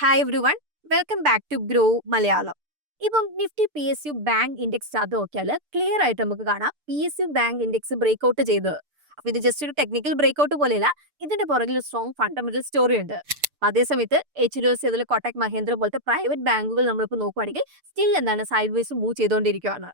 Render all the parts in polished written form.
Hi everyone, welcome back to Grow Malayalam. ഇപ്പം Nifty P S U bank index chart നോക്കിയാൽ clear ആയിട്ട് നമുക്ക് കാണാം P S U bank index breakout ചെയ്തത്. അപ്പൊ ഇത് ജസ്റ്റ് ഒരു ടെക്നിക്കൽ ബ്രേക്ക്ഔട്ട് പോലെയല്ല, ഇതിന്റെ പുറകിൽ ഒരു സ്ട്രോങ് ഫണ്ടമെന്റൽ സ്റ്റോറി ഉണ്ട്. അതേസമയത്ത് എച്ച് ഡി എഫ് സി അതുപോലെ കോട്ടക് മഹേന്ദ്ര പോലത്തെ പ്രൈവറ്റ് ബാങ്കുകൾ നമ്മളിപ്പോൾ നോക്കുവാണെങ്കിൽ സ്റ്റിൽ സൈഡ് വേസ് മൂവ് ചെയ്തുകൊണ്ടിരിക്കുകയാണ്.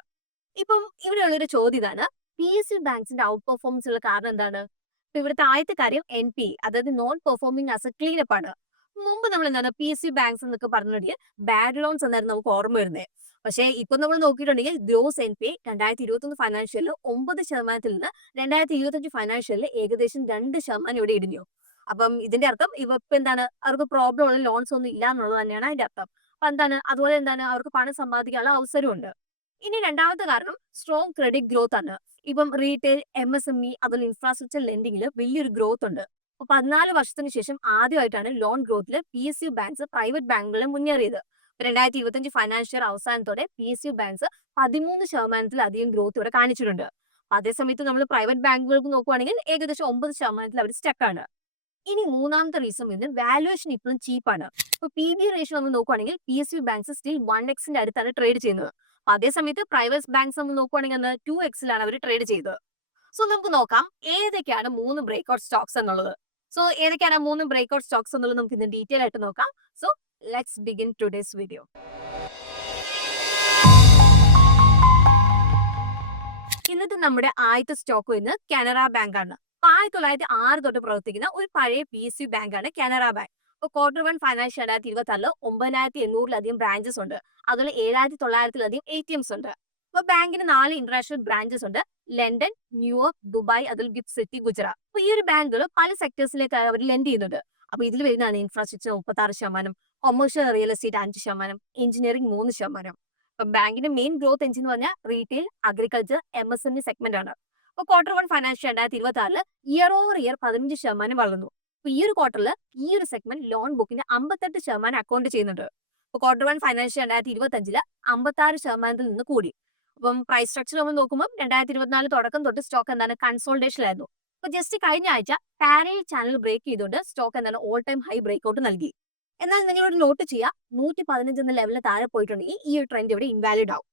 ഇപ്പം ഇവിടെയുള്ളൊരു ചോദ്യം ഇതാണ്, പി എസ് യു ബാങ്ക്സിന്റെ ഔട്ട് പെർഫോമൻസ് ഉള്ള കാരണം എന്താണ്? ഇപ്പൊ ഇവിടുത്തെ ആദ്യത്തെ കാര്യം എൻ പി, അതായത് നോൺ പെർഫോമിംഗ് അസറ്റ് ക്ലീനപ്പ് ആണ്. മുമ്പ് നമ്മൾ പി എസ് സി ബാങ്ക്സ് എന്നൊക്കെ പറഞ്ഞിട്ടുണ്ടെങ്കിൽ ബാഡ് ലോൺസ് എന്നായിരുന്നു നമുക്ക് ഓർമ്മ വരുന്നത്. പക്ഷേ ഇപ്പൊ നമ്മൾ നോക്കിയിട്ടുണ്ടെങ്കിൽ ഗ്രോസ് എൻ പി 2021 ഫൈനാൻഷ്യലിൽ 9% നിന്ന് 2025 ഫൈനാൻഷ്യലിൽ ഏകദേശം 2% ഇവിടെ ഇടിഞ്ഞു. അപ്പം ഇതിന്റെ അർത്ഥം ഇപ്പൊ അവർക്ക് പ്രോബ്ലം ഉള്ള ലോൺസ് ഒന്നും ഇല്ല എന്നുള്ളത് തന്നെയാണ് അതിന്റെ അർത്ഥം. അപ്പൊ അതുപോലെ അവർക്ക് പണം സമ്പാദിക്കാനുള്ള അവസരമുണ്ട്. ഇനി രണ്ടാമത്തെ കാരണം സ്ട്രോങ് ക്രെഡിറ്റ് ഗ്രോത്ത് ആണ്. ഇപ്പം retail, M S M E അതുപോലെ ഇൻഫ്രാസ്ട്രക്ചർ ലെൻഡിങ്ങിൽ വലിയൊരു ഗ്രോത്ത് ഉണ്ട്. അപ്പൊ 14 വർഷത്തിന് ശേഷം ആദ്യമായിട്ടാണ് ലോൺ ഗ്രോത്തിൽ P S U banks private ബാങ്കുകളെ മുന്നേറിയത്. 2025 ഫൈനാൻഷ്യൽ അവസാനത്തോടെ പി എസ് യു ബാങ്ക്സ് 13%-ലധികം ഗ്രോത്ത് ഇവിടെ കാണിച്ചിട്ടുണ്ട്. അതേസമയത്ത് നമ്മൾ പ്രൈവറ്റ് ബാങ്കുകൾക്ക് നോക്കുവാണെങ്കിൽ ഏകദേശം 9% അവർ സ്റ്റക്കാണ്. ഇനി മൂന്നാമത്തെ റീസൺ വാല്യുവേഷൻ ഇപ്പോഴും ചീപ്പാണ്. ഇപ്പൊ പി ബി റേഷ്യോ നമ്മൾ നോക്കുവാണെങ്കിൽ P S U banks still 1x അടുത്താണ് ട്രേഡ് ചെയ്യുന്നത്. അതേസമയത്ത് പ്രൈവറ്റ് ബാങ്ക്സ് നമ്മൾ നോക്കുവാണെങ്കിൽ 2x അവർ ട്രേഡ് ചെയ്തത്. സോ നമുക്ക് നോക്കാം ഏതൊക്കെയാണ് 3 ബ്രേക്ക്ഔട്ട് സ്റ്റോക്സ് എന്നുള്ളത്. സോ ഏതൊക്കെയാണ് 3 ബ്രേക്ക്ഔട്ട് സ്റ്റോക്സ് എന്നുള്ളത് നമുക്ക് ഇന്ന് ഡീറ്റെയിൽ ആയിട്ട് നോക്കാം. So let's begin today's video. ഇന്നത്തെ നമ്മുടെ ആദ്യത്തെ സ്റ്റോക്ക് കാനറ ബാങ്ക് ആണ്. 1906 തൊട്ട് പ്രവർത്തിക്കുന്ന ഒരു പഴയ പി എസ് യു ബാങ്കാണ് കാനറ ബാങ്ക്. ഇപ്പോൾ Q1 ഫൈനാൻഷ്യൽ 2026 9800-ലധികം ബ്രാഞ്ചസ് ഉണ്ട്. അതുപോലെ 7900-ലധികം ATMs ഉണ്ട്. അപ്പൊ ബാങ്കിന് 4 ഇന്റർനാഷണൽ ബ്രാഞ്ചസ് ഉണ്ട്: ലണ്ടൻ, ന്യൂയോർക്ക്, ദുബായ്, അതിൽ ഗിഫ്റ്റ് സിറ്റി, ഗുജറാത്ത്. അപ്പൊ ഈ ഒരു ബാങ്കുകൾ പല സെക്ടേഴ്സിലേക്ക് അവർ ലെൻഡ് ചെയ്യുന്നുണ്ട്. അപ്പൊ ഇതിൽ വരുന്നതാണ് infrastructure 36%, commercial real estate 5%, engineering 3%. അപ്പൊ ബാങ്കിന്റെ മെയിൻ ഗ്രോത്ത് എഞ്ചിൻ എന്ന് പറഞ്ഞാൽ റീറ്റെയിൽ, അഗ്രികൾച്ചർ, MSME സെഗ്മെന്റ് ആണ്. അപ്പൊ Q1 financial 2026 year over year 15% വളർന്നു. അപ്പൊ ഈ ഒരു ക്വാർട്ടറിൽ ഈ ഒരു സെഗ്മെന്റ് ലോൺ ബുക്കിന്റെ 58% അക്കൗണ്ട് ചെയ്യുന്നുണ്ട്. അപ്പൊ Q1 ഫൈനാൻഷ്യൽ 2025 56%-ൽ നിന്ന് കൂടി. അപ്പം പ്രൈസ് സ്ട്രക്ചർ നമ്മൾ നോക്കുമ്പോൾ 2024 തുടക്കം തൊട്ട് സ്റ്റോക്ക് കൺസോൾട്ടേഷൻ ആയിരുന്നു. അപ്പൊ ജസ്റ്റ് കഴിഞ്ഞ ആഴ്ച പാരലൽ ചാനൽ ബ്രേക്ക് ചെയ്തുകൊണ്ട് stock all time high breakout നൽകി. എന്നാൽ നിങ്ങളോട് നോട്ട് ചെയ്യുക, 115 എന്ന ലെവലിന് താഴെ പോയിട്ടുണ്ടെങ്കിൽ ഈ ഒരു ട്രെൻഡ് ഇവിടെ ഇൻവാലിഡ് ആവും.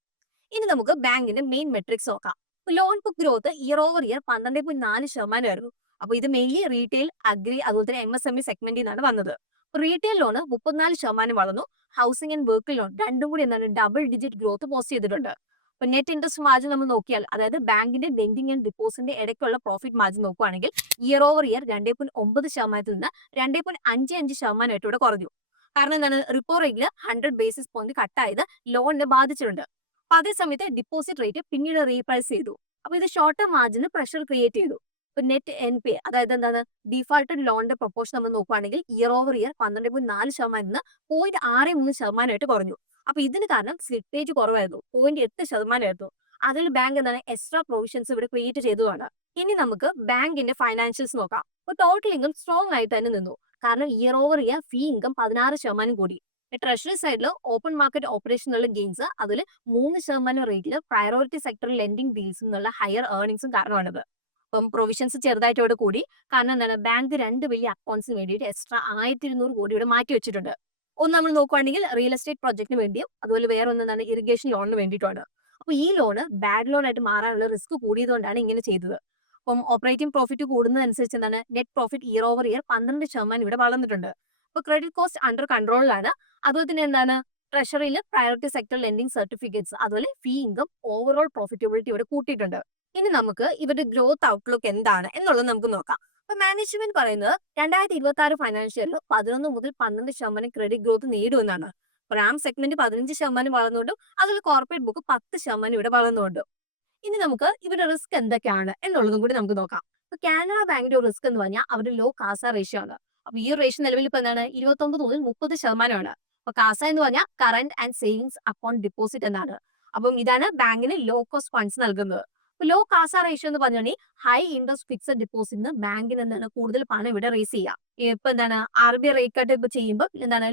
ഇനി നമുക്ക് ബാങ്കിന്റെ മെയിൻ മെട്രിക്സ് നോക്കാം. Loan book growth year over year 12.4% ആയിരുന്നു. അപ്പൊ ഇത് മെയിൻലി റീറ്റെയിൽ, അഗ്രി അതുപോലെ തന്നെ MSME സെഗ്മെന്റിൽ നിന്നാണ് വന്നത്. റീറ്റെയിൽ ലോൺ 34% വളർന്നു. ഹൗസിംഗ് ആൻഡ് വെഹിക്കിൾ ലോൺ രണ്ടും കൂടി ഡബിൾ ഡിജിറ്റ് ഗ്രോത്ത് പോസ്റ്റ് ചെയ്തിട്ടുണ്ട്. ഇപ്പൊ നെറ്റ് ഇൻട്രസ്റ്റ് മാർജിൻ നമ്മൾ നോക്കിയാൽ, അതായത് ബാങ്കിന്റെ ലെൻഡിങ് ആൻഡ് ഡിപ്പോസിറ്റിന്റെ ഇടയ്ക്കുള്ള പ്രോഫിറ്റ് മാർജിൻ നോക്കുകയാണെങ്കിൽ ഇയർ ഓവർ ഇയർ 2.9%-ൽ നിന്ന് 2.55% ഇവിടെ കുറഞ്ഞു. കാരണം റിപ്പോ റേറ്റിൽ 100 ബേസിസ് പോയിന്റ് കട്ടായത് ലോണിനെ ബാധിച്ചിട്ടുണ്ട്. അപ്പൊ അതേസമയത്ത് ഡിപ്പോസിറ്റ് റേറ്റ് പിന്നീട് റീപ്രൈസ് ചെയ്തു. അപ്പൊ ഇത് ഷോർട്ട് ടേം മാർജിന് പ്രഷർ ക്രിയേറ്റ് ചെയ്തു. ഇപ്പൊ നെറ്റ് എൻ പി, അതായത് ഡിഫാൾട്ടഡ് ലോണിന്റെ പ്രൊപ്പോർഷൻ നമ്മൾ നോക്കുകയാണെങ്കിൽ ഇയർ ഓവർ ഇയർ 12.4% നിന്ന് 0.63% കുറഞ്ഞു. അപ്പൊ ഇതിന് കാരണം സ്ലിപ്പേജ് കുറവായിരുന്നു, 0.8% ആയിരുന്നു. അതിൽ ബാങ്ക് എക്സ്ട്രാ പ്രൊവിഷൻസ് ഇവിടെ ക്രിയേറ്റ് ചെയ്തതാണ്. ഇനി നമുക്ക് ബാങ്കിന്റെ ഫൈനാൻഷ്യൽസ് നോക്കാം. അപ്പൊ ടോട്ടൽ ഇൻകം സ്ട്രോങ് ആയിട്ട് തന്നെ നിന്നു. കാരണം ഇയർ ഓവർ ഇയർ ഫീ ഇൻകം 16% കൂടി. ട്രഷറി സൈഡിൽ ഓപ്പൺ മാർക്കറ്റ് ഓപ്പറേഷനുള്ള ഗെയിൻസ്, അതിൽ 3% റേറ്റിൽ പ്രയോറിറ്റി സെക്ടർ ലെൻഡിംഗ് ഡീൽസ് എന്നുള്ള ഹയർ ഏർണിംഗ്സും കാരണമാണിത്. അപ്പം പ്രൊവിഷൻസ് ചെറുതായിട്ട് ഇവിടെ കൂടി. കാരണം ബാങ്ക് 2 വലിയ അക്കൗണ്ട്സിന് വേണ്ടിയിട്ട് എക്സ്ട്രാ 1200 കോടി ഇവിടെ മാറ്റി വെച്ചിട്ടുണ്ട്. ഒന്ന് നമ്മൾ നോക്കുകയാണെങ്കിൽ റിയൽ എസ്റ്റേറ്റ് പ്രോജക്റ്റിന് വേണ്ടിയും അതുപോലെ വേറെ ഒന്ന് ഇറിഗേഷൻ ലോണിന് വേണ്ടിയിട്ടാണ്. അപ്പൊ ഈ ലോണ് ബാഡ് ലോൺ ആയിട്ട് മാറാനുള്ള റിസ്ക് കൂടിയതുകൊണ്ടാണ് ഇങ്ങനെ ചെയ്തത്. അപ്പം ഓപ്പറേറ്റിംഗ് പ്രോഫിറ്റ് കൂടുന്നതനുസരിച്ച് net profit year over year 12% ഇവിടെ വളർന്നിട്ടുണ്ട്. അപ്പൊ ക്രെഡിറ്റ് കോസ്റ്റ് അണ്ടർ കൺട്രോളിലാണ്. അതുപോലെ തന്നെ ട്രഷറിയിൽ പ്രയോറിറ്റി സെക്ടർ ലെൻഡിംഗ് സർട്ടിഫിക്കറ്റ്സ്, അതുപോലെ ഫീ ഇൻകം, ഓവറോൾ പ്രോഫിറ്റബിലിറ്റി ഇവിടെ കൂട്ടിയിട്ടുണ്ട്. ഇനി നമുക്ക് ഇവരുടെ ഗ്രോത്ത് ഔട്ട്ലുക്ക് എന്താണ് എന്നുള്ളത് നമുക്ക് നോക്കാം. അപ്പൊ മാനേജ്മെന്റ് പറയുന്നത് 2026 ഫൈനാൻഷ്യലിൽ 11 മുതൽ 12% ക്രെഡിറ്റ് ഗ്രോത്ത് നേടുമെന്നാണ്. റാം സെഗ്മെന്റ് 15% വളർന്നുകൊണ്ടും അതിൽ കോർപ്പറേറ്റ് ബുക്ക് 10% ഇവിടെ വളർന്നുകൊണ്ടും. ഇനി നമുക്ക് ഇവരുടെ റിസ്ക് എന്തൊക്കെയാണ് എന്നുള്ളതും കൂടി നമുക്ക് നോക്കാം. ഇപ്പൊ കാനറ ബാങ്കിന്റെ റിസ്ക് എന്ന് പറഞ്ഞാൽ അവരുടെ ലോ കാസ റേഷ്യോ ആണ്. അപ്പൊ ഈ റേഷ്യോ നിലവിൽ ഇപ്പൊ 29 മുതൽ 30% ആണ്. അപ്പൊ കാസ എന്ന് പറഞ്ഞാൽ current and savings account deposit എന്നാണ്. അപ്പം ഇതാണ് ബാങ്കിന് ലോ കോസ്റ്റ് ഫണ്ട്സ് നൽകുന്നത്. ലോ കാസ റേഷ്യോ എന്ന് പറഞ്ഞാൽ ഹൈ ഇൻട്രസ്റ്റ് ഫിക്സഡ് ഡിപ്പോസിറ്റിന് ബാങ്കിന് കൂടുതൽ പണം ഇവിടെ റേസ് ചെയ്യാം. ഇപ്പൊ RBI റേറ്റ് കട്ട് ഇപ്പൊ ചെയ്യുമ്പോൾ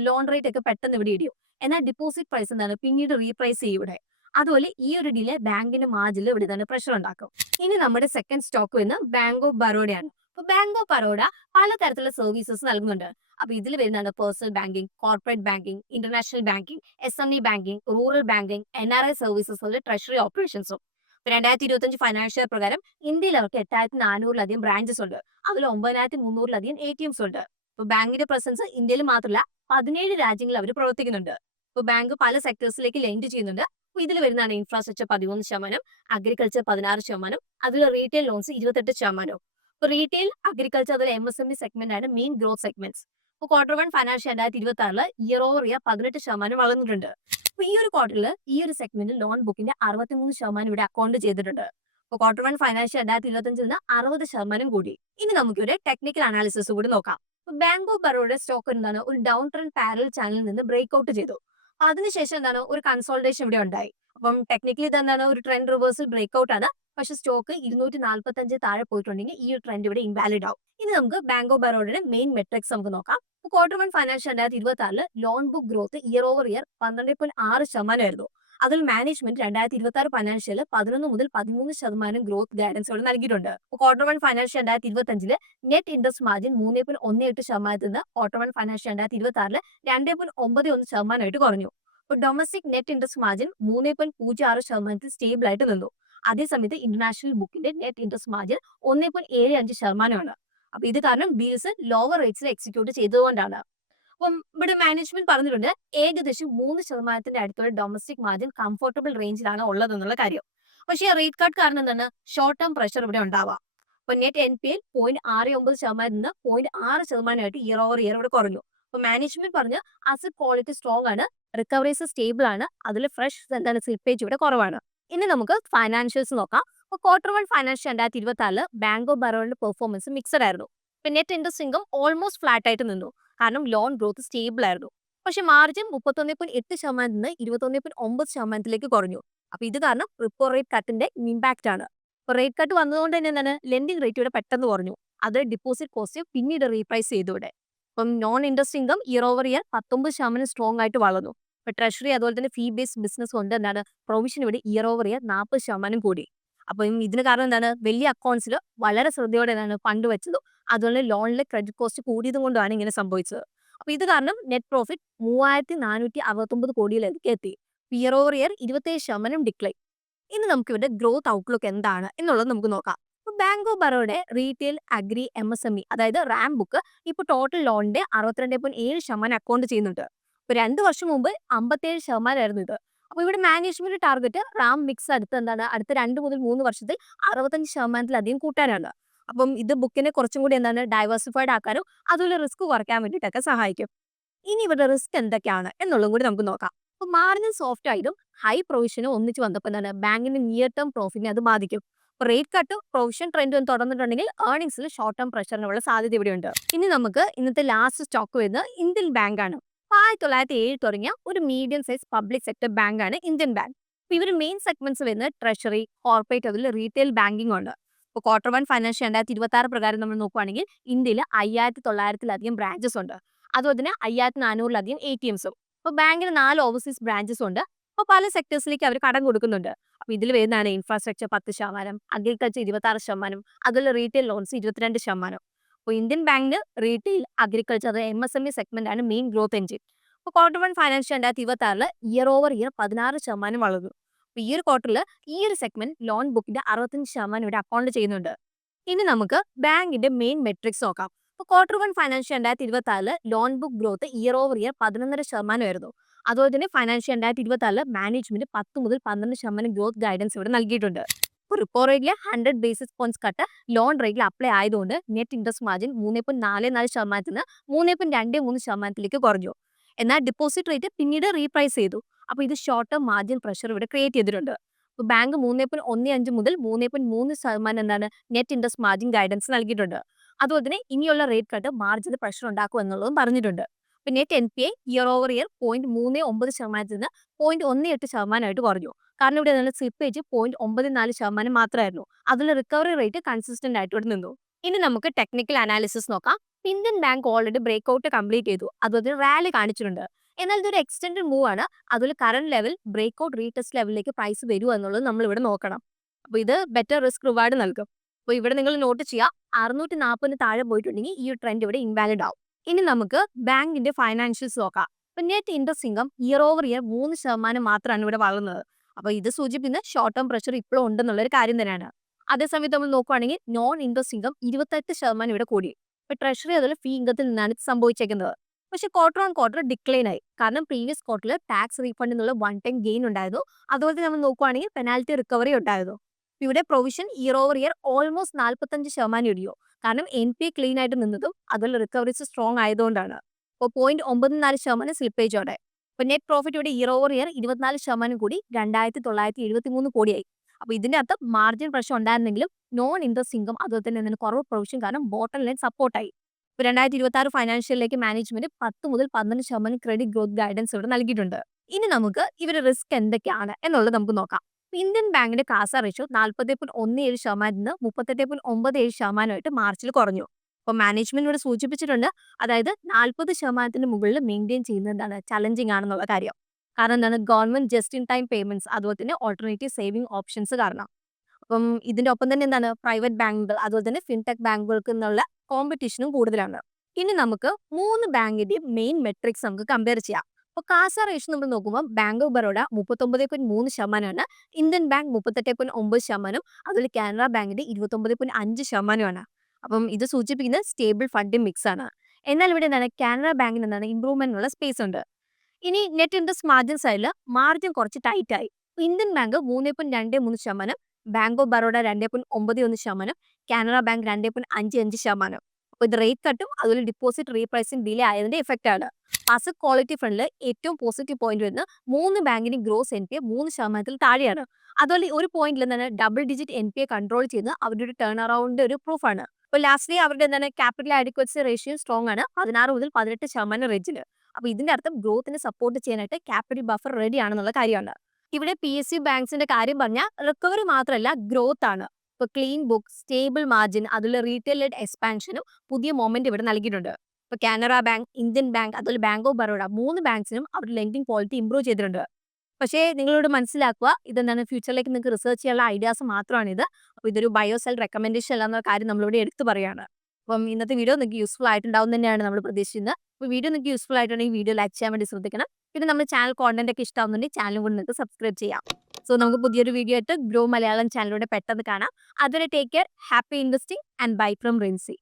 ലോൺ റേറ്റ് ഒക്കെ പെട്ടെന്ന് ഇവിടെ ഇടിയും. എന്നാൽ ഡിപ്പോസിറ്റ് പ്രൈസ് പിന്നീട് റീപ്രൈസ് ചെയ്യും ഇവിടെ. അതുപോലെ ഈ ഒരു ഡിലെ ബാങ്കിന്റെ മാർജിനിൽ ഇവിടെ പ്രഷർ ഉണ്ടാക്കും. ഇനി നമ്മുടെ സെക്കൻഡ് സ്റ്റോക്ക് ബാങ്ക് ഓഫ് ബറോഡയാണ്. അപ്പൊ ബാങ്ക് ഓഫ് ബറോഡ പലതരത്തിലുള്ള സർവീസസ് നൽകുന്നുണ്ട്. അപ്പൊ ഇതിൽ വരുന്നതാണ് personal banking, corporate banking, international banking, SME banking, rural banking, NRI services, treasury ഓപ്പറേഷൻസും. 2025 ഫൈനാൻഷ്യൽ പ്രകാരം ഇന്ത്യയിൽ അവർക്ക് 8400-ലധികം ബ്രാഞ്ചസ് ഉണ്ട്. അതിൽ 9300-ലധികം ATMs ഉണ്ട്. ഇപ്പൊ ബാങ്കിന്റെ പ്രസൻസ് ഇന്ത്യയിൽ മാത്രമല്ല 17 രാജ്യങ്ങളിൽ അവർ പ്രവർത്തിക്കുന്നുണ്ട്. ഇപ്പൊ ബാങ്ക് പല സെക്ടേഴ്സിലേക്ക് ലെൻഡ് ചെയ്യുന്നുണ്ട്. അപ്പൊ ഇതിൽ വരുന്നതാണ് ഇൻഫ്രാസ്ട്രക്ചർ 13%, അഗ്രികൾച്ചർ 16%, അതിൽ റീറ്റെയിൽ ലോൺസ് 28%. ഇപ്പൊ റീറ്റെയിൽ, അഗ്രികൾച്ചർ, അതിൽ MSME സെഗ്മെന്റ് ആണ് മെയിൻ ഗ്രോത്ത് സെഗ്മെന്റ്സ്. ഇപ്പൊ Q1 financial 2026 year over year 18% വളർന്നിട്ടുണ്ട്. അപ്പൊ ഈ ഒരു ക്വാർട്ടറിൽ ഈ ഒരു സെഗ്മെന്റിൽ ലോൺ ബുക്കിന്റെ 63% ഇവിടെ അക്കൗണ്ട് ചെയ്തിട്ടുണ്ട്. അപ്പൊ Q1 ഫൈനാൻഷ്യൽ 2025 നിന്ന് 60% കൂടി. ഇനി നമുക്കൊരു ടെക്നിക്കൽ അനാലിസിസ് കൂടി നോക്കാം. ബാങ്ക് ഓഫ് ബറോഡയുടെ സ്റ്റോക്ക് എന്താണ് ഒരു ഡൗൺ ട്രെൻഡ് പാരലൽ ചാനലിൽ നിന്ന് ബ്രേക്ക് ഔട്ട് ചെയ്തു. അതിനുശേഷം എന്താണ് ഒരു കൺസോൾട്ടേഷൻ ഇവിടെ ഉണ്ടായി. അപ്പം ടെക്നിക്കലി ഇതെന്താണ് ഒരു ട്രെൻഡ് റിവേഴ്സൽ ബ്രേക്ക് ഔട്ട് ആണ്. പക്ഷെ സ്റ്റോക്ക് 245 താഴെ പോയിട്ടുണ്ടെങ്കിൽ ഈ ഒരു ട്രെൻഡ് ഇവിടെ ഇൻവാലിഡ് ആവും. ഇനി നമുക്ക് ബാങ്ക് ഓഫ് ബറോഡയുടെ മെയിൻ മെട്രിക്സ് നമുക്ക് നോക്കാം. Q1 financial 2026 loan book growth year over year 12.6% ആയിരുന്നു. അതിൽ മാനേജ്മെന്റ് 2026 ഫൈനാൻഷ്യൽ 11 മുതൽ 13% ഗ്രോത്ത് ഗൈഡൻസ് നൽകിയിട്ടുണ്ട്. Q1 financial 2025 net interest margin 3.18% നിന്ന് Q1 ഫൈനാൻഷ്യൽ 2026 2.91% കുറഞ്ഞു. Domestic net interest margin 3.06% stable ആയിട്ട് നിന്നു. അതേസമയത്ത് ഇന്റർനാഷണൽ ബുക്കിന്റെ നെറ്റ് ഇൻട്രസ്റ്റ് മാർജിൻ 1.75%. അപ്പൊ ഇത് കാരണം ഡീൽസ് ലോവർ റേറ്റ്സിൽ എക്സിക്യൂട്ട് ചെയ്തതുകൊണ്ടാണ്. അപ്പം ഇവിടെ മാനേജ്മെന്റ് പറഞ്ഞിട്ടുണ്ട് ഏകദേശം 3% അടുത്തുള്ള ഡൊമസ്റ്റിക് മാർജിൻ കംഫർട്ടബിൾ റേഞ്ചിലാണ് ഉള്ളതെന്നുള്ള കാര്യം. പക്ഷേ റേറ്റ് കട്ട് കാരണം എന്താണ് ഷോർട്ട് ടേം പ്രഷർ ഇവിടെ ഉണ്ടാവാം. അപ്പൊ നെറ്റ് NPL 0.69% നിന്ന് 0.6% ഇയർ ഓവർ ഇയർ ഇവിടെ കുറഞ്ഞു. അപ്പൊ മാനേജ്മെന്റ് പറഞ്ഞ് അസറ്റ് ക്വാളിറ്റി സ്ട്രോങ് ആണ്, റിക്കവറീസ് സ്റ്റേബിൾ ആണ്, അതിൽ ഫ്രഷ് എന്താണ് സ്ലിപ്പേജ് ഇവിടെ കുറവാണ്. ഇനി നമുക്ക് ഫൈനാൻഷ്യൽസ് നോക്കാം. Q1 ഫൈനാൻഷ്യൽ 2026 ബാങ്ക് ഓഫ് ബറോഡയുടെ പെർഫോമൻസ് മിക്സഡ് ആയിരുന്നു. Net interest income almost flat ആയിട്ട് നിന്നു, കാരണം ലോൺ ഗ്രോത്ത് സ്റ്റേബിൾ ആയിരുന്നു. പക്ഷെ മാർജിൻ 31.8% നിന്ന് 21.9% കുറഞ്ഞു. അപ്പൊ ഇത് കാരണം റിപ്പോ റേറ്റ് കട്ടിന്റെ ഇമ്പാക്ട് ആണ്. റേറ്റ് കട്ട് വന്നതുകൊണ്ട് തന്നെ എന്താണ് ലെൻഡിങ് റേറ്റ് ഇവിടെ പെട്ടെന്ന് കുറഞ്ഞു. അത് ഡിപ്പോസിറ്റ് കോസ്റ്റ് പിന്നീട് റീപ്രൈസ് ചെയ്തു ഇവിടെ. അപ്പം non interest income year over year 19% strong ആയിട്ട് വളർന്നു. ഇപ്പൊ ട്രഷറി അതുപോലെ തന്നെ ഫീ ബേസ്ഡ് ബിസിനസ് കൊണ്ട് എന്താണ് പ്രൊവിഷൻ ഇവിടെ ഇയർ ഓവർ ഇയർ 40% കൂടി. അപ്പം ഇതിന് കാരണം എന്താണ് വലിയ അക്കൗണ്ട്സിൽ വളരെ ശ്രദ്ധയോടെ ഫണ്ട് വെച്ചതും അതുപോലെ ലോണിലെ ക്രെഡിറ്റ് കോസ്റ്റ് കൂടിയതും കൊണ്ടാണ് ഇങ്ങനെ സംഭവിച്ചത്. അപ്പൊ ഇത് കാരണം നെറ്റ് പ്രോഫിറ്റ് 3469 കോടിയിലേക്ക് എത്തി. Year over year 27% decline. ഇനി നമുക്ക് ഇവരുടെ ഗ്രോത്ത് ഔട്ട്ലുക്ക് എന്താണ് എന്നുള്ളത് നമുക്ക് നോക്കാം. ബാങ്ക് ഓഫ് ബറോഡയുടെ റീറ്റെയിൽ, അഗ്രി, MSME അതായത് റാം ബുക്ക് ഇപ്പൊ ടോട്ടൽ ലോണിന്റെ 62.7% അക്കൗണ്ട് ചെയ്യുന്നുണ്ട്. ഇപ്പൊ 2 വർഷം മുമ്പ് 57% ആയിരുന്നു ഇത്. അപ്പൊ ഇവിടെ മാനേജ്മെന്റ് ടാർഗറ്റ് റാം മിക്സ് അടുത്ത 2 മുതൽ 3 വർഷത്തിൽ 65%-ലധികം കൂട്ടാനാണ്. അപ്പം ഇത് ബുക്കിനെ കുറച്ചും കൂടി ഡൈവേഴ്സിഫൈഡ് ആക്കാനും അതുപോലെ റിസ്ക് കുറയ്ക്കാൻ വേണ്ടിയിട്ടൊക്കെ സഹായിക്കും. ഇനി ഇവരുടെ റിസ്ക് എന്തൊക്കെയാണ് എന്നുള്ളതും കൂടി നമുക്ക് നോക്കാം. അപ്പൊ മാർജിൻ സോഫ്റ്റ് ആയതും ഹൈ പ്രൊവിഷനും ഒന്നിച്ച് വന്നപ്പോൾ ബാങ്കിന്റെ നിയർ ടേം പ്രോഫിറ്റിനെ അത് ബാധിക്കും. റേറ്റ് കട്ട് പ്രൊവിഷൻ ട്രെൻഡ് തുടർന്നിട്ടുണ്ടെങ്കിൽ ഏർണിംഗ്സിൽ ഷോർട്ട് ടേം പ്രഷറിനുള്ള സാധ്യത ഇവിടെയുണ്ട്. ഇനി നമുക്ക് ഇന്നത്തെ ലാസ്റ്റ് സ്റ്റോക്ക് വരുന്നത് ഇന്ത്യൻ ബാങ്ക് ആണ്. 1907 തുടങ്ങിയ ഒരു medium size public sector bank ആണ് ഇന്ത്യൻ ബാങ്ക്. ഇവർ മെയിൻ സെഗ്മെന്റ്സ് വരുന്നത് ട്രഷറി, കോർപ്പറേറ്റ്, അതിൽ റീറ്റെയിൽ ബാങ്കിങ് ഉണ്ട്. ഇപ്പോൾ Q1 ഫൈനാൻഷ്യൽ 2026 പ്രകാരം നമ്മൾ നോക്കുകയാണെങ്കിൽ ഇന്ത്യയിൽ 5900-ലധികം ബ്രാഞ്ചസ് ഉണ്ട്. അതുപോലെ തന്നെ 5400-ലധികം ATMs. അപ്പോൾ ബാങ്കിന് 4 ഓവർസീസ് ബ്രാഞ്ചസ് ഉണ്ട്. അപ്പോൾ പല സെക്ടേഴ്സിലേക്ക് അവർ കടം കൊടുക്കുന്നുണ്ട്. അപ്പൊ ഇതിൽ വരുന്നതാണ് ഇൻഫ്രാസ്ട്രക്ചർ 10%, അഗ്രികൾച്ചർ 26%, അതുപോലെ റീറ്റെയിൽ ലോൺസ് 22%. അപ്പോൾ ഇന്ത്യൻ ബാങ്കിന് റീറ്റെയിൽ, അഗ്രികൾച്ചർ, MSME സെഗ്മെന്റ് ആണ് മെയിൻ ഗ്രോത്ത് എഞ്ചിൻ. അപ്പോൾ Q1 financial 2026 year over year 16% വളർന്നു. അപ്പോൾ ഈ ഒരു ക്വാർട്ടറിൽ ഈ ഒരു സെഗ്മെന്റ് ലോൺ ബുക്കിന്റെ 65% ഇവിടെ അക്കൗണ്ട് ചെയ്യുന്നുണ്ട്. ഇനി നമുക്ക് ബാങ്കിന്റെ മെയിൻ മെട്രിക്സ് നോക്കാം. അപ്പോൾ Q1 financial 2026 loan book growth year over year 11% ആയിരുന്നു. അതുപോലെ തന്നെ ഫൈനാൻഷ്യൽ 2026 മാനേജ്മെന്റ് 10 മുതൽ 12% ഗ്രോത്ത് ഗൈഡൻസ് ഇവിടെ നൽകിയിട്ടുണ്ട്. ഇപ്പോൾ റിപ്പോ റേറ്റിലെ 100 ബേസിസ് പോയിന്റ്സ് കട്ട് ലോൺ റേറ്റിൽ അപ്ലൈ ആയതുകൊണ്ട് നെറ്റ് ഇൻട്രസ്റ്റ് മാർജിൻ 3.44% നിന്ന് 3.23% കുറഞ്ഞു. എന്നാൽ ഡിപ്പോസിറ്റ് റേറ്റ് പിന്നീട് റീപ്രൈസ് ചെയ്തു. അപ്പോൾ ഇത് ഷോർട്ട് ടേം മാർജിൻ പ്രഷർ ഇവിടെ ക്രിയേറ്റ് ചെയ്തിട്ടുണ്ട്. അപ്പോൾ ബാങ്ക് 3.15 മുതൽ 3.3% നെറ്റ് ഇൻട്രസ്റ്റ് മാർജിൻ ഗൈഡൻസ് നൽകിയിട്ടുണ്ട്. അതുപോലെ തന്നെ ഇനിയുള്ള റേറ്റ് കട്ട് മാർജിൻ പ്രഷർ ഉണ്ടാക്കും എന്നുള്ളതും പറഞ്ഞിട്ടുണ്ട്. Net NPA year over year 0.39% നിന്ന് 0.18% കുറഞ്ഞു. കാരണം ഇവിടെ സ്ലിപ്പേജ് 0.94% മാത്രമായിരുന്നു. അതിൽ റിക്കവറി റേറ്റ് കൺസിസ്റ്റന്റ് ആയിട്ട് ഇവിടെ നിന്നു. ഇനി നമുക്ക് ടെക്നിക്കൽ അനാലിസിസ് നോക്കാം. Indian bank already break out complete ചെയ്തു. അതുപോലെ റാലി കാണിച്ചിട്ടുണ്ട്. എന്നാൽ ഇതൊരു എക്സ്റ്റൻഡ് മൂവ് ആണ്. അതുപോലെ current level break out retest ലെവലിലേക്ക് പ്രൈസ് വരുമോ എന്നുള്ളത് നമ്മൾ ഇവിടെ നോക്കണം. അപ്പോൾ ഇത് ബെറ്റർ റിസ്ക് റിവാർഡ് നൽകും. അപ്പോൾ ഇവിടെ നിങ്ങൾ നോട്ട് ചെയ്യുക 640 താഴെ പോയിട്ടുണ്ടെങ്കിൽ ഈ ട്രെൻഡ് ഇവിടെ ഇൻവാലിഡ് ആവും. ഇനി നമുക്ക് ബാങ്കിന്റെ ഫൈനാൻഷ്യൽസ് നോക്കാം. ഇപ്പൊ net interest income year over year 3% മാത്രമാണ് ഇവിടെ വളർന്നത്. അപ്പൊ ഇത് സൂചിപ്പിക്കുന്ന ഷോർട്ട് ടേം പ്രഷർ ഇപ്പോഴും ഉണ്ടെന്നുള്ള ഒരു കാര്യം തന്നെയാണ്. അതേസമയത്ത് നമ്മൾ നോക്കുവാണെങ്കിൽ നോൺ ഇൻട്രസ്റ്റ് ഇൻകം 28% ഇവിടെ കൂടി. ഇപ്പൊ ട്രഷറി അതുപോലെ ഫീ ഇൻകത്തിൽ നിന്നാണ് ഇത് സംഭവിച്ചേക്കുന്നത്. പക്ഷെ ക്വാർട്ടർ ഓൺ ക്വാർട്ടർ ഡിക്ലൈൻ ആയി. കാരണം പ്രീവിയസ് ക്വാർട്ടറിൽ ടാക്സ് റീഫണ്ട് എന്നുള്ള വൺ ടൈം ഗെയിൻ ഉണ്ടായിരുന്നു. അതുപോലെ നമ്മൾ നോക്കുവാണെങ്കിൽ പെനാൽറ്റി റിക്കവറി ഉണ്ടായിരുന്നു. ഇവിടെ provision year over year almost 45% ഇടിയോ. കാരണം NPA ക്ലീൻ ആയിട്ട് നിന്നതും അതുപോലെ റിക്കവറീസ് സ്ട്രോങ് ആയതുകൊണ്ടാണ്. ഇപ്പോൾ 0.94% സ്ലിപ്പേജോടെ. ഇപ്പോൾ നെറ്റ് പ്രോഫിറ്റ് ഇവിടെ ഇയർ ഓവർ ഇയർ 24% കൂടി 2973 കോടിയായി. അപ്പോൾ ഇതിന്റെ അർത്ഥം മാർജിൻ പ്രശ്നം ഉണ്ടായിരുന്നെങ്കിലും നോൺ ഇൻട്രസ്റ്റ് ഇൻകം അതുപോലെ തന്നെ ഇതിന് കുറവ് പ്രൊവിഷൻ കാരണം ബോട്ടം ലൈൻ സപ്പോർട്ടായി. ഇപ്പോൾ 2026 ഫൈനാൻഷ്യലിലേക്ക് മാനേജ്മെന്റ് 10 മുതൽ 12% ക്രെഡിറ്റ് ഗ്രോത്ത് ഗൈഡൻസ് ഇവിടെ നൽകിയിട്ടുണ്ട്. ഇനി നമുക്ക് ഇവരുടെ റിസ്ക് എന്തൊക്കെയാണ് എന്നുള്ളത് നമുക്ക് നോക്കാം. ഇന്ത്യൻ ബാങ്കിന്റെ കാസ റേഷ്യോ 40.17% നിന്ന് 38.97% മാർച്ചിൽ കുറഞ്ഞു. അപ്പോൾ മാനേജ്മെന്റ് ഇവിടെ സൂചിപ്പിച്ചിട്ടുണ്ട്, അതായത് 40% മുകളിൽ മെയിൻറ്റെയിൻ ചെയ്യുന്നതാണ് ചലഞ്ചിങ് ആണെന്നുള്ള കാര്യം. കാരണം എന്താണ്, government just in time payments അതുപോലെ തന്നെ ഓൾട്ടർനേറ്റീവ് സേവിംഗ് ഓപ്ഷൻസ് കാരണം. അപ്പം ഇതിന്റെ ഒപ്പം തന്നെ എന്താണ്, പ്രൈവറ്റ് ബാങ്കുകൾ അതുപോലെ തന്നെ ഫിൻടെക് ബാങ്കുകൾക്ക് എന്നുള്ള കോമ്പറ്റീഷനും കൂടുതലാണ്. ഇനി നമുക്ക് 3 ബാങ്കിന്റെയും മെയിൻ മെട്രിക്സ് നമുക്ക് കമ്പയർ ചെയ്യാം. അപ്പോൾ കാസ റേഷ്യോ നമ്മൾ നോക്കുമ്പോൾ bank of Baroda 39.3%, Indian bank 38.9%, അതുപോലെ കാനറ ബാങ്കിന്റെ 29.5%. അപ്പം ഇത് സൂചിപ്പിക്കുന്നത് സ്റ്റേബിൾ ഫണ്ടിങ് മിക്സ് ആണ്. എന്നാൽ ഇവിടെ എന്താണ്, കാനറ ബാങ്കിന് എന്താണ് ഇംപ്രൂവ്മെന്റ് ഉള്ള സ്പേസ് ഉണ്ട്. ഇനി നെറ്റ് ഇൻട്രസ്റ്റ് മാർജിൻ സൈഡിൽ മാർജിൻ കുറച്ച് ടൈറ്റ് ആയി. Indian bank 3.23%, bank of Baroda 2.91%, Canara bank 2.55%. അപ്പോൾ ഇത് റേറ്റ് കട്ടും അതുപോലെ ഡിപ്പോസിറ്റ് റീപ്രൈസിംഗ് ഡിലേ ആയതിന്റെ എഫക്റ്റ് ആണ്. അസറ്റ് ക്വാളിറ്റി ഫ്രണ്ടിൽ ഏറ്റവും പോസിറ്റീവ് പോയിന്റ് വരുന്നത് 3 ബാങ്കിന്റെ ഗ്രോസ് NPA 3% താഴെയാണ്. അതുപോലെ ഒരു പോയിന്റിൽ എന്താണ് ഡബിൾ ഡിജിറ്റ് NPA കൺട്രോൾ ചെയ്യുന്ന അവരുടെ ഒരു ടേൺ അറൗണ്ട് ഒരു പ്രൂഫാണ്. അപ്പോൾ ലാസ്റ്റ്ലി അവരുടെ എന്താണ് ക്യാപിറ്റൽ അഡിക്വസി റേഷ്യോ സ്ട്രോങ് ആണ്, 16 മുതൽ 18% റേഞ്ചിൽ. അപ്പോൾ ഇതിന്റെ അർത്ഥം ഗ്രോത്തിനെ സപ്പോർട്ട് ചെയ്യാനായിട്ട് ക്യാപിറ്റൽ ബഫർ റെഡി ആണെന്നുള്ള കാര്യമാണ്. ഇവിടെ PSU ബാങ്ക്സിന്റെ കാര്യം പറഞ്ഞാൽ റിക്കവറി മാത്രമല്ല ഗ്രോത്ത് ആണ്. ഇപ്പോൾ ക്ലീൻ ബുക്ക്, സ്റ്റേബിൾ മാർജിൻ, അതുപോലെ റീറ്റെയിൽ ലെഡ് എക്സ്പാൻഷനും പുതിയ മൊമെന്റ് ഇവിടെ നൽകിയിട്ടുണ്ട്. ഇപ്പോൾ കാനറ ബാങ്ക്, ഇന്ത്യൻ ബാങ്ക്, അതുപോലെ ബാങ്ക് ഓഫ് ബറോഡ 3 ബാങ്ക്സിനും അവരുടെ ലെൻഡിങ് ക്വാളിറ്റി ഇംപ്രൂവ് ചെയ്തിട്ടുണ്ട്. പക്ഷേ നിങ്ങളോട് മനസ്സിലാക്കുക, ഇതെന്താണ് ഫ്യൂച്ചറിലേക്ക് നിങ്ങൾക്ക് റിസർച്ച് ചെയ്യാനുള്ള ഐഡിയാസ് മാത്രമാണ് ഇത്. അപ്പോൾ ഇതൊരു ബയോസെൽ റെക്കമെൻഡേഷൻ അല്ല എന്ന കാര്യം നമ്മളിവിടെ എടുത്തു പറയുകയാണ്. അപ്പം ഇന്നത്തെ വീഡിയോ നിങ്ങൾക്ക് യൂസ്ഫുൾ ആയിട്ടുണ്ടാവും തന്നെയാണ് നമ്മൾ പ്രതീക്ഷിക്കുന്നത്. അപ്പോൾ വീഡിയോ നിങ്ങൾക്ക് യൂസ്ഫുൾ ആയിട്ടുണ്ടെങ്കിൽ വീഡിയോ ലൈക്ക് ചെയ്യാൻ വേണ്ടി ശ്രദ്ധിക്കണം. പിന്നെ നമ്മുടെ ചാനൽ കോണ്ടന്റ് ഒക്കെ ഇഷ്ടമാവുന്നുണ്ടെങ്കിൽ ചാനലും കൂടി നിങ്ങൾക്ക് സബ്സ്ക്രൈബ് ചെയ്യാം. സോ നമുക്ക് പുതിയൊരു വീഡിയോ ആയിട്ട് ഗ്രോ മലയാളം ചാനലിലൂടെ പെട്ടെന്ന് കാണാം. അതുവരെ take care, happy investing and bye from Rincy.